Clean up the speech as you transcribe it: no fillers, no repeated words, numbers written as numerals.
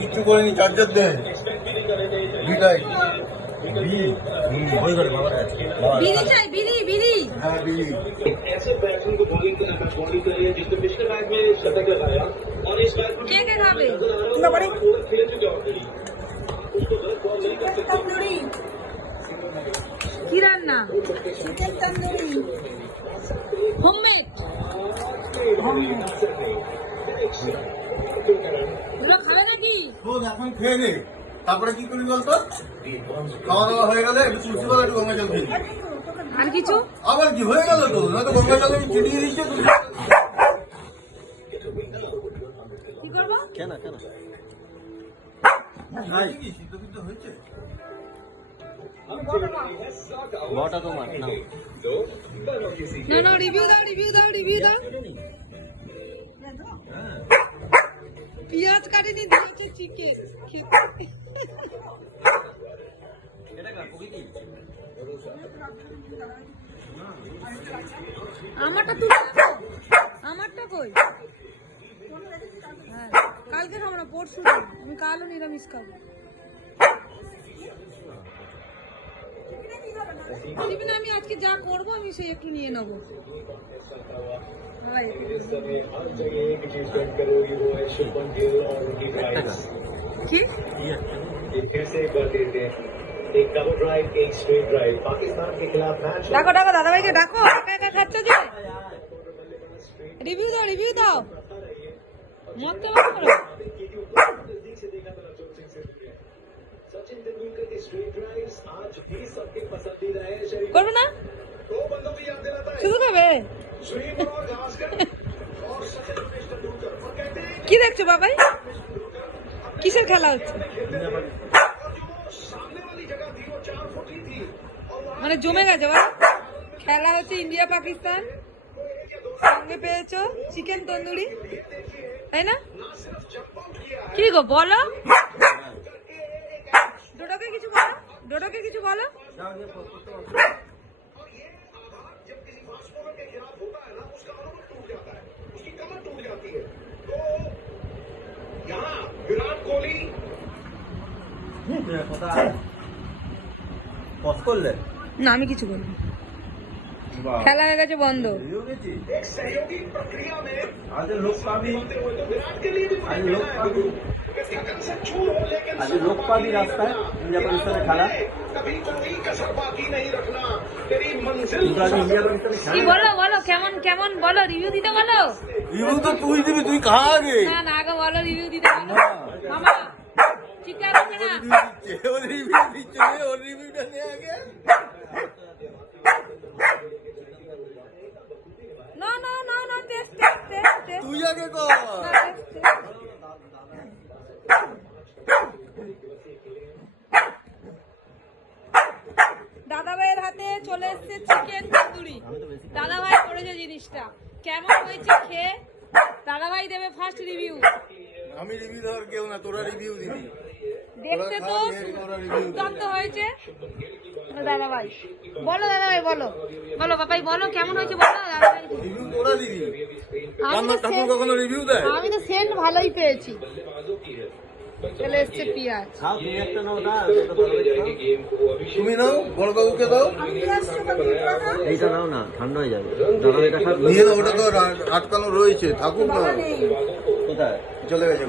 কিছু করিনি, চার্জার দেন বিদায়। বিড়ি চাই, বিড়ি বিড়ি। হ্যাঁ বিড়ি। কে কে খাবে? কি রান্না? Chicken tandoori homemade. খাবে নাকি? এখন খেয়ে নে, তারপরে কি করবি বলতো? খাওয়া দাওয়া হয়ে গেলে একটু তুলসী পাতা, একটু গঙ্গা জল খেয়ে নিবি। আর কিছু? আবার কি হয়ে গেল তো? নয়তো গঙ্গা জল আমি চিটিয়ে দিচ্ছি। কি করবো? কেন সিদ্ধ সিদ্ধ হয়েছে? বটা তোমার না, না রিভিউ দাও, রিভিউ দাও, রিভিউ দাও। পেঁয়াজ কাটেনি, দিয়েছে চিকেন। আমারটা তুলে রাখো, আমারটা কই? হ্যাঁ, কালকে খাবো না, পরশু খাবো। আমি কালও নিরামিষ খাবো। টিফিনে আমি আজকে যা করবো আমি সেই একটু নিয়ে নেবো। কি? ডাকো ডাকো দাদাভাইকে ডাকো, একা একা খাচ্ছ যে। রিভিউ দাও, রিভিউ দাও। মত তো করো। করবে না? শুধু খাবে? কি দেখছো বাবাই? কিসের খেলা হচ্ছে? মানে জমে গেছে বলো? খেলা হচ্ছে ইন্ডিয়া পাকিস্তান, সঙ্গে পেয়েছো চিকেন তন্দুরি, তাই না? কি গো বলো, ডোডোকে কিছু বলো, ডোডোকে কিছু বলো। না আমি কিছু বলবো, খেলা হয়ে গেছে, বন্ধ। লোক পাবি রাস্তায় ইন্ডিয়া পাকিস্তানের খেলা। কি বলো বলো, কেমন কেমন বলো, রিভিউ দিতে বলো। রিভিউ তো তুই দিবি, তুই খা আগে। না আগে বলো, রিভিউ দিতে বলো। মামা চিকেন আছে না? ওর রিভিউ দিচ্ছে, ওর রিভিউটা নে আগে। না না না না, টেস্ট টেস্ট টেস্ট টেস্ট। তুই আগে কর। দাদাভাইয়ের হাতে চলে এসেছে চিকেন তন্দুরি। দাদাভাই করেছে জিনিসটা, কেমন হয়েছে খেয়ে দাদাভাই দেবে ফার্স্ট রিভিউ। আমি রিভিউ দেওয়ার কেউ না, তোরা রিভিউ দিবি। দেখতে তো দুর্দান্ত হয়েছে। দাদাভাই বলো, দাদাভাই বলো, বলো বাবাই বলো কেমন হয়েছে বলো। দাদাভাই রিভিউ তোরা দিবি। রান্নার ঠাকুর কখনো রিভিউ দেয়? আমি তো সেন্ট ভালোই পেয়েছি। চলে এসছে পেঁয়াজ। তুমি নাও, বড় বাবুকে দাও। এইটা নাও না, ঠান্ডা হয়ে যাবে। নিয়ে নাও, ওটা তো আটকানো রয়েছে, থাকুক না। কোথায় চলে গেছে।